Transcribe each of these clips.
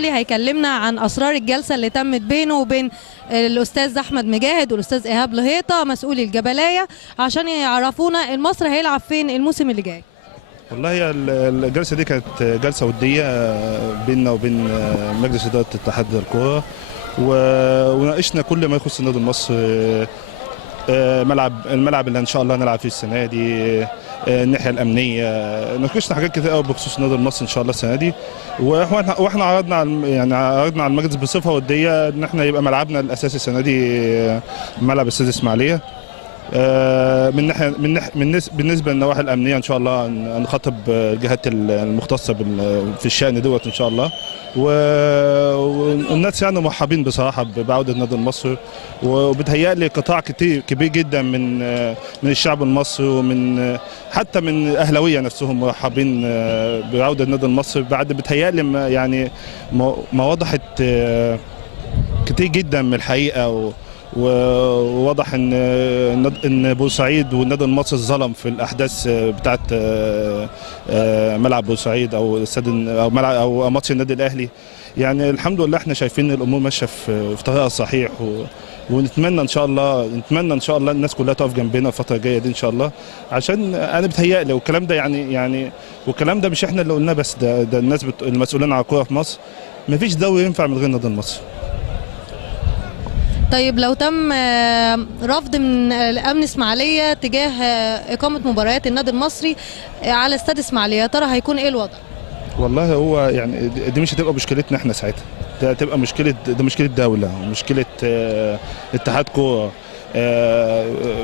الدولي هيكلمنا عن اسرار الجلسه اللي تمت بينه وبين الاستاذ احمد مجاهد والاستاذ ايهاب لهيطه مسؤولي الجبليه، عشان يعرفونا مصر هيلعب فين الموسم اللي جاي. والله هي الجلسه دي كانت جلسه وديه بيننا وبين مجلس اداره اتحاد الكوره، وناقشنا كل ما يخص النادي المصري، الملعب اللي ان شاء الله هنلعب فيه السنه دي، الناحيه الامنيه، ناقشنا حاجات كتير قوي بخصوص النادي المصري ان شاء الله السنه دي. واحنا عرضنا على المجلس بصفه وديه ان احنا يبقى ملعبنا الاساسي السنه دي ملعب استاد اسماعيليه. بالنسبه للنواحي الامنيه ان شاء الله نخاطب الجهات المختصه في الشان دوت ان شاء الله. والناس يعني مرحبين بصراحه بعوده النادي المصري، وبتهيألي قطاع كبير جدا من الشعب المصري ومن حتى من الاهلاويه نفسهم مرحبين بعوده النادي المصري بعد بتهيألي يعني ما وضحت كتير جدا من الحقيقه، وواضح ان بورسعيد والنادي المصري اتظلم في الاحداث بتاعت ملعب بورسعيد او استاد او ملعب او ماتش النادي الاهلي. يعني الحمد لله احنا شايفين الامور ماشيه في طريقها الصحيح، ونتمنى ان شاء الله الناس كلها تقف جنبنا الفتره الجايه دي ان شاء الله، عشان انا بتهيألي والكلام ده يعني والكلام ده مش احنا اللي قلناه بس، ده الناس المسؤولين عن الكوره في مصر. مفيش دوري ينفع من غير النادي المصري. طيب لو تم رفض من امن اسماعيليه تجاه اقامه مباريات النادي المصري على استاد اسماعيليه، يا ترى هيكون ايه الوضع؟ والله هو يعني دي مش هتبقى مشكلتنا احنا ساعتها، ده هتبقى مشكله دوله، مشكله اتحاد كوره.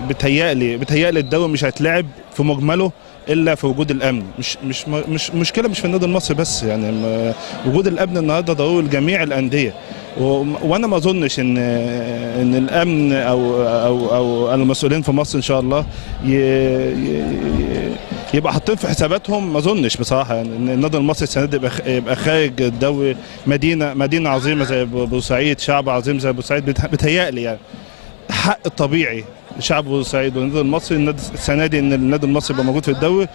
بتهيألي الدوري مش هيتلعب في مجمله الا في وجود الامن. مش مشكله مش في النادي المصري بس، يعني وجود الامن النهارده ضروري لجميع الانديه. وانا ما اظنش ان الامن او المسؤولين في مصر ان شاء الله يبقى حاطين في حساباتهم، ما اظنش بصراحه يعني ان النادي المصري السنه دي يبقى خارج الدوري. مدينه عظيمه زي بورسعيد، شعب عظيم زي بورسعيد، بتهيألي يعني حق الطبيعي لشعب بورسعيد والنادي المصري السنه دي ان النادي المصري يبقى موجود في الدوري،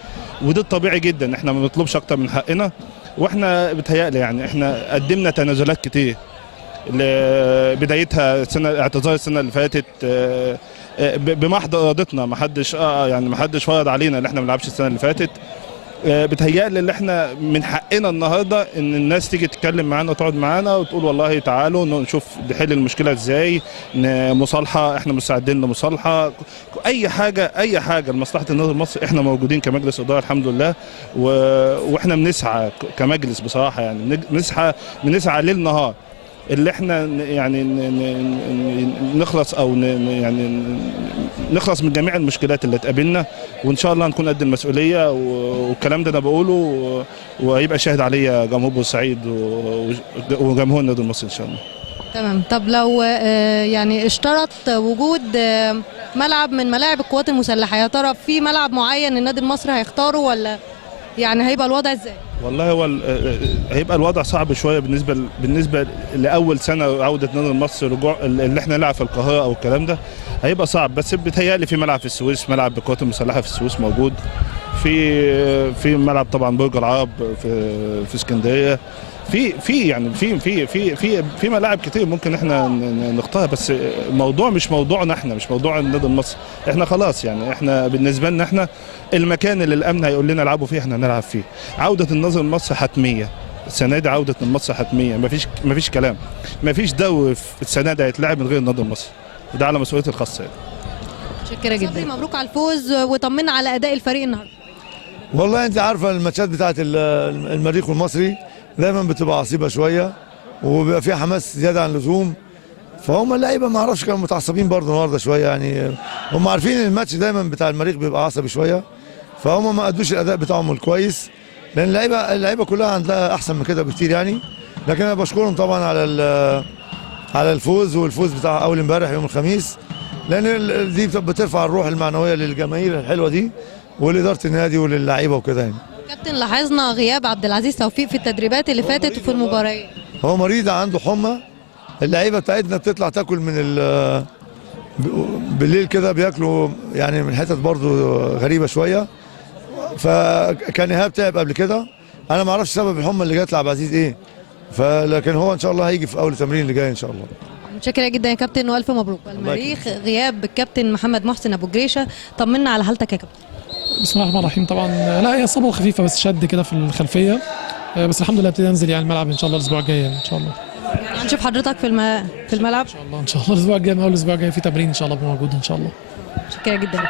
وده الطبيعي جدا. احنا ما بنطلبش اكتر من حقنا، واحنا بتهيألي يعني احنا قدمنا تنازلات كتير بدايتها اعتذار السنه اللي فاتت بمحض ارادتنا، ما حدش فرض علينا ان احنا ما نلعبش السنه اللي فاتت. بتهيألي ان احنا من حقنا النهارده ان الناس تيجي تتكلم معانا وتقعد معانا وتقول والله تعالوا نشوف نحل المشكله ازاي، مصالحه، احنا مستعدين لمصالحه، اي حاجه لمصلحه النادي المصري. احنا موجودين كمجلس اداره الحمد لله، واحنا بنسعى كمجلس بصراحه، يعني بنسعى ليل نهار اللي احنا يعني نخلص يعني نخلص من جميع المشكلات اللي تقابلنا، وان شاء الله نكون قد المسؤوليه. والكلام ده انا بقوله وهيبقى شاهد عليا جمهور بورسعيد وجمهور النادي المصري ان شاء الله. تمام. طب لو يعني اشترط وجود ملعب من ملاعب القوات المسلحه، يا ترى في ملعب معين النادي المصري هيختاره، ولا يعني هيبقى الوضع ازاي؟ والله هو هيبقى الوضع صعب شويه بالنسبه لاول سنه عوده النادي المصري، رجوع اللي احنا نلعب في القاهره او الكلام ده هيبقى صعب. بس بيتهيألي في ملعب في السويس، ملعب القوات المسلحه في السويس موجود، في ملعب طبعا برج العرب في اسكندريه، في ملاعب كتير ممكن احنا نختارها. بس الموضوع مش موضوعنا احنا، مش موضوع النادي المصري. احنا خلاص يعني احنا بالنسبه لنا احنا المكان اللي الامن هيقول لنا العبوا فيه احنا هنلعب فيه. عوده النادي المصري حتميه السنه دي، عوده المصري حتميه، مفيش كلام، مفيش دوري في السنه دي هيتلعب من غير النادي المصري، ده على مسؤوليتي الخاصه. متشكره جدا. مبروك على الفوز، وطمنا على اداء الفريق النهارده. والله انت عارفه الماتشات بتاعت المريخ والمصري دايما بتبقى عصيبه شويه، وبيبقى فيها حماس زياده عن اللزوم، فهم اللعيبه ما اعرفش كانوا متعصبين برضه النهارده شويه. يعني هم عارفين ان الماتش دايما بتاع المريخ بيبقى عصبي شويه، فهم ما ادوش الاداء بتاعهم الكويس، لان اللعيبه كلها عندها احسن من كده بكتير يعني. لكن انا بشكرهم طبعا على الفوز، والفوز بتاع اول امبارح يوم الخميس، لان دي بترفع الروح المعنويه للجماهير الحلوه دي ولاداره النادي وللعيبه وكده يعني. كابتن، لاحظنا غياب عبد العزيز توفيق في التدريبات اللي فاتت وفي المباريات. هو مريض، عنده حمى. اللعيبه بتاعتنا بتطلع تاكل بالليل كده، بياكلوا يعني من حتت برضو غريبه شويه، فكان ايهاب تعب قبل كده. انا ما اعرفش سبب الحمى اللي جات لعبد العزيز ايه، فلكن هو ان شاء الله هيجي في اول التمرين اللي جاي ان شاء الله. متشكره جدا يا كابتن والف مبروك. المريخ غياب الكابتن محمد محسن ابو جريشه، طمنا على حالتك يا كابتن. بسم الله الرحمن الرحيم. طبعا لا هي اصابه خفيفه بس شد كده في الخلفيه، بس الحمد لله ابتدي انزل يعني الملعب ان شاء الله الاسبوع الجاي ان شاء الله. هنشوف حضرتك في الملعب ان شاء الله الاسبوع الجاي، من اول الاسبوع الجاي في تمرين ان شاءالله موجود ان شاء الله. متشكره جدا.